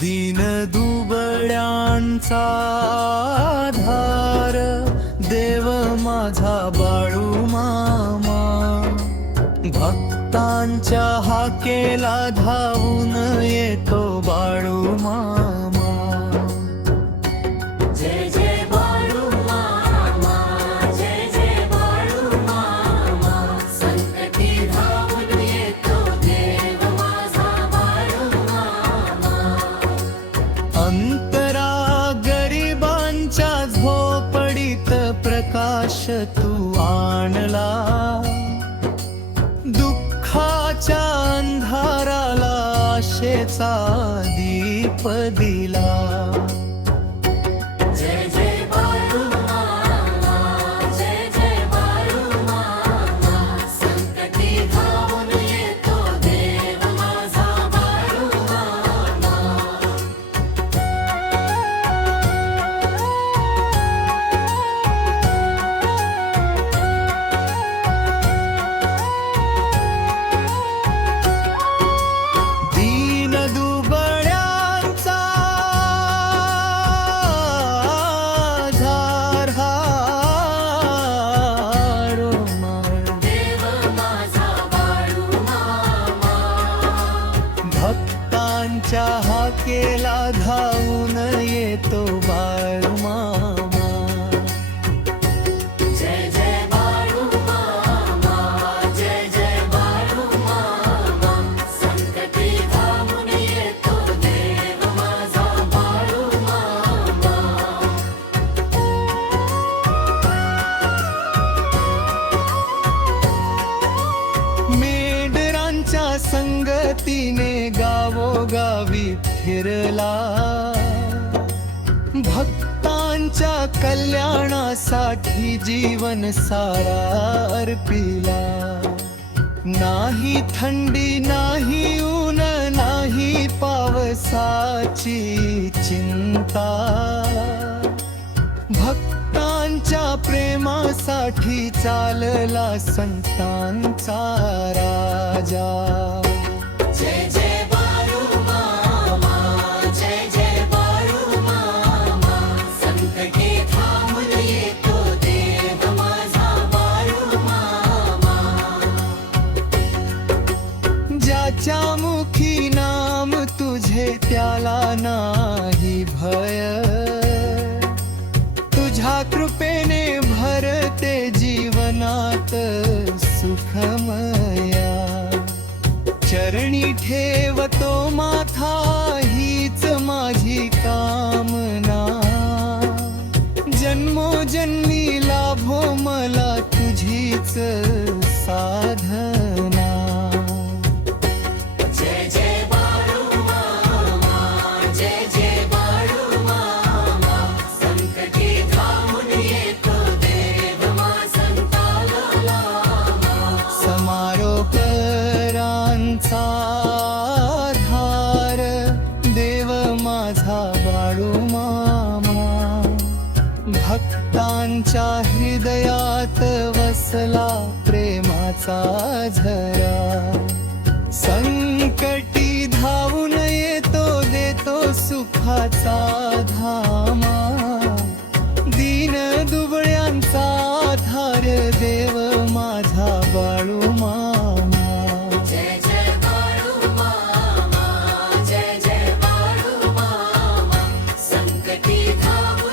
दीन दुबळ्यांचा आधार देव माझा बाळू मामा, भक्तांच्या हाकेला धावून येतो बाळू मामा। जय जय बाळू मामा, जय जय बाळू मामा, संकटी धावून येतो देव माझा बाळू मामा। अंतरा गरिबांच्या झोपडीत प्रकाश तू आणला, दुःखाच्या अंधाराला आशेचा दीप दिला। जय जय बाळू मामा, जय जय बाळू मामा, संकटी धावून येतो देव माझा बाळू मामा। दीन दुबळ्यांचा आधार हारो माळ, देव माझा बाळू मामा, भक्तांच्या हाकेला धावून येतो बाळू मामा। जय जय बाळू मामा, जय जय बाळू मामा, संकटी धावून येतो देव माझा बाळू मामा। मेंढरांच्या संगतीने गावोगावी फिरला, भक्तांच्या कल्याणासाठी जीवन सारा अर्पिला। नाही थंडी नाही ऊन नाही पावसाची चिंता, भक्तांच्या प्रेमासाठी चालला संतांचा राजा। जय जय बाळू मामा, जय जय बाळू मामा, संकटी धावून येतो देव माझा बाळू मामा। ज्याच्या मुखी नाम तुझे त्याला नाही भय, तुझ्या कृपेने भरते जीवनात सुखमया। चरणी ठेवतो माथा हीच माझी कामना, जन्मोजन्मी लाभो मला तुझीच साधना। जय जय बाळू मामा, जय जय बाळू मामा, संकटी धावून येतो देव संताला लामा। समारोपरांचा आधार देव माझा बाळू मामा, भक्तांच्या हृदयात वसला प्रेमाचा झरा। संकटी धावून येतो देतो सुखाचा धामा, दीन दुबळ्यांचा आधार देव माझा बाळू मामा। जय जय बाळू मामा, जय जय बाळू मामा, संकटी धावून